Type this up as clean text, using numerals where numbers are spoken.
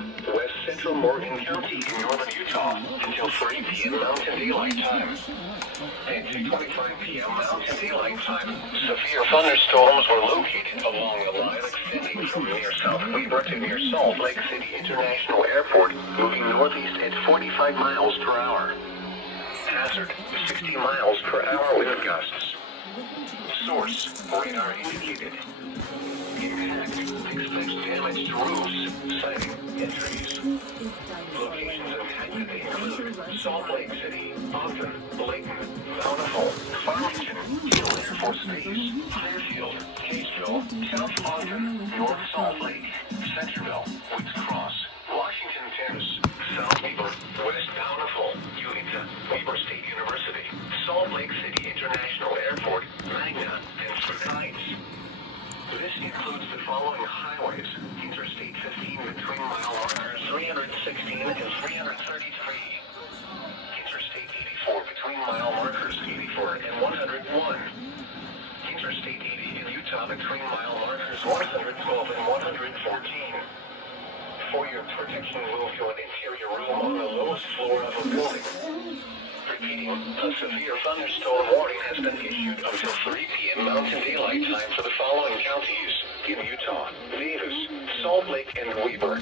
p.m. West Central Morgan County in northern Utah until 3 p.m. Mountain Daylight Time. At 2:25 p.m. Mountain Daylight Time, severe thunderstorms were located along the line extending from near South Weber to near Salt Lake City International Airport, moving northeast at 45 miles per hour. Hazard, 60 miles per hour wind gusts. Source, radar indicated. Impact, expects damage to roofs, siding, and trees. Locations impacted include Salt Lake City, Ogden, Layton, Bountiful, Farmington, Hill Air Force Base, Fairfield, Caseville, South Ogden, North Salt Lake, Centerville, Woods Cross, Washington Terrace, South Weber, West Bountiful, Utica, Weber State University, Salt Lake City International Airport, Magna, and Fruit Heights. This includes the following highways: Interstate 15 between mile markers 316 and 333. Interstate 84 between mile markers 84 and 101. Interstate 80 in Utah between mile markers 112 and 114. For your protection, move to an interior room on the lowest floor of a building. Repeating, a severe thunderstorm warning has been issued until 3 p.m. Mountain Daylight Time for the following counties in Utah: Davis, Salt Lake, and Weber.